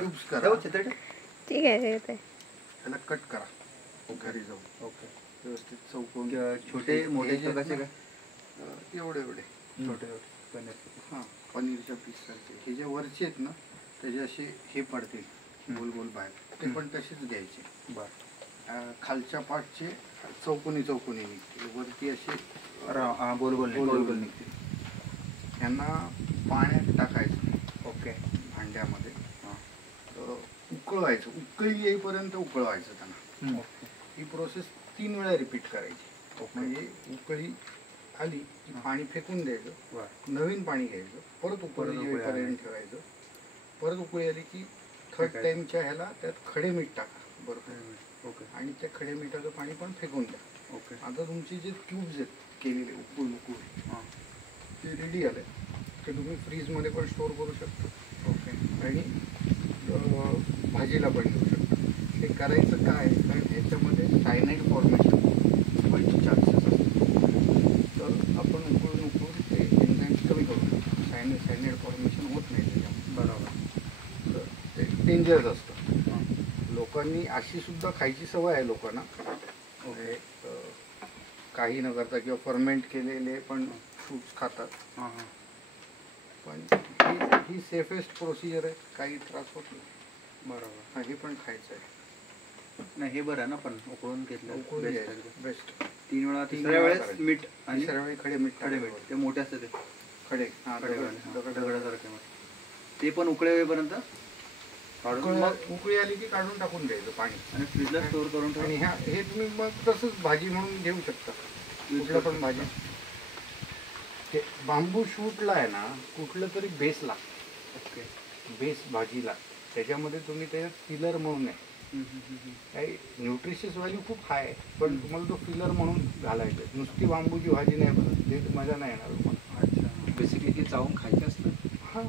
Cubes करा. ठीक आहे त्याला कट करा घरी जाऊन. ओके. व्यवस्थित चौकोन छोटे मोठे कसे काय? एवढे एवढे छोटे छोटे पनीर. हां पनीरच्या पीस सारखे. हे जे वरचे आहेत ना त्याचे असे हे पडतील गोल गोल बाहेर, ते पण तसेच घ्यायचे. बरं. खालच्या पाठचे चौकोनी चौकोनी निघतील, वरती असे गोल गोल गोल गोल निघतील. यांना पाण्यात टाकायचं. ओके. भांड्यामध्ये उकळवायचं. उकळी येईपर्यंत उकळवायचं त्यांना. ही प्रोसेस 3 वेळा रिपीट करायची. म्हणजे उकळी आली की पाणी फेकून द्यायचं, नवीन पाणी घ्यायचं, परत उकळी येईपर्यंत ठेवायचं. परत उकळी आली की थर्ड टाइमच्या ह्याला त्यात खडे मीठ टाका बरोबर. ओके. आणि त्या खडे मिठाचं पाणी पण फेकून द्या. ओके. आता तुमचे जे क्यूब्स आहेत केलेले उकळून ते रेडी आले, ते तुम्ही फ्रीजमध्ये पण स्टोअर करू शकता. ओके. आणि भाजीला पण देऊ शकता. हे करायचं काय, कारण ह्याच्यामध्ये सायनाइड फॉर्मेशन व्हायचे चान्सेस असतात. तर आपण उकळून ते एन्झाईम्स कमी करू शकतो. सायनाइड फॉर्मेशन होत नाही त्याच्यामध्ये. बरोबर. तर ते डेंजरस असतं. लोकांनी अशी सुद्धा खायची सवय आहे लोकांना. ओके. काही न करता किंवा फर्मेंट केलेले पण फ्रूट्स खातात. पण ही सेफेस्ट प्रोसिजर आहे, काही त्रास होत नाही. बरोबर. हे पण खायचं आहे. नाही हे बरं आहे ना, पण उकळून घेतलं बेस्ट. 3 वेळा. तिसऱ्या वेळेस मीठ आणि तिसऱ्या वेळी खडे मीठ. ते मोठे असते ते खडे दगडासारखे. ते पण उकळे होईपर्यंत उकळी आली की काढून टाकून द्यायचं पाणी आणि फ्रीजला स्टोअर करून ठेवा. आणि हे तुम्ही मग तसंच भाजी म्हणून घेऊ शकता. कुठलं पण भाजी. ते बांबू शूटला आहे ना कुठलं तरी बेस लागतं. ओके. बेस भाजीला त्याच्यामध्ये तुम्ही ते फिलर म्हणून आहे. काही न्यूट्रिशियस व्हॅल्यू खूप हाय आहे, पण तुम्हाला तो फिलर म्हणून घालायचं आहे. नुसती बांबूची भाजी नाही बनत, ते मजा नाही येणार तुम्हाला. अच्छा. बेसिकली हे चावून खायचं असतं. हां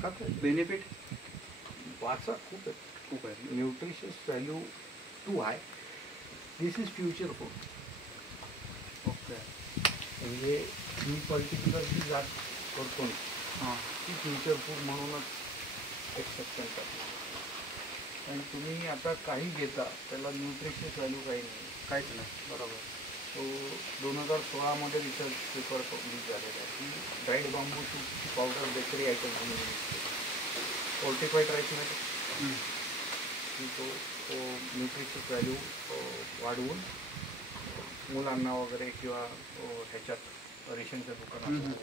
खातं. बेनिफिट वाचा खूप आहे. Nutritious value too high. This is future food. Okay. म्हणजे मी पर्टिक्युलर जी जात करतो ना ती फ्युचर फूड म्हणूनच एक्सेप्शन करणार. आणि तुम्ही आता काही घेता त्याला न्यूट्रिशियस व्हॅल्यू काही नाही, काहीच नाही. बरोबर. तो 2016मध्ये रिसर्च पेपर पब्लिश झालेला आहे की ड्राईड बांबू शूटची पावडर बेकरी आयटम म्हणून मिळते. फोर्टिफाईड राईसमध्ये की तो न्यूट्रिशियस व्हॅल्यू वाढवून मुलांना वगैरे किंवा ह्याच्यात रेशनच्या दुकानात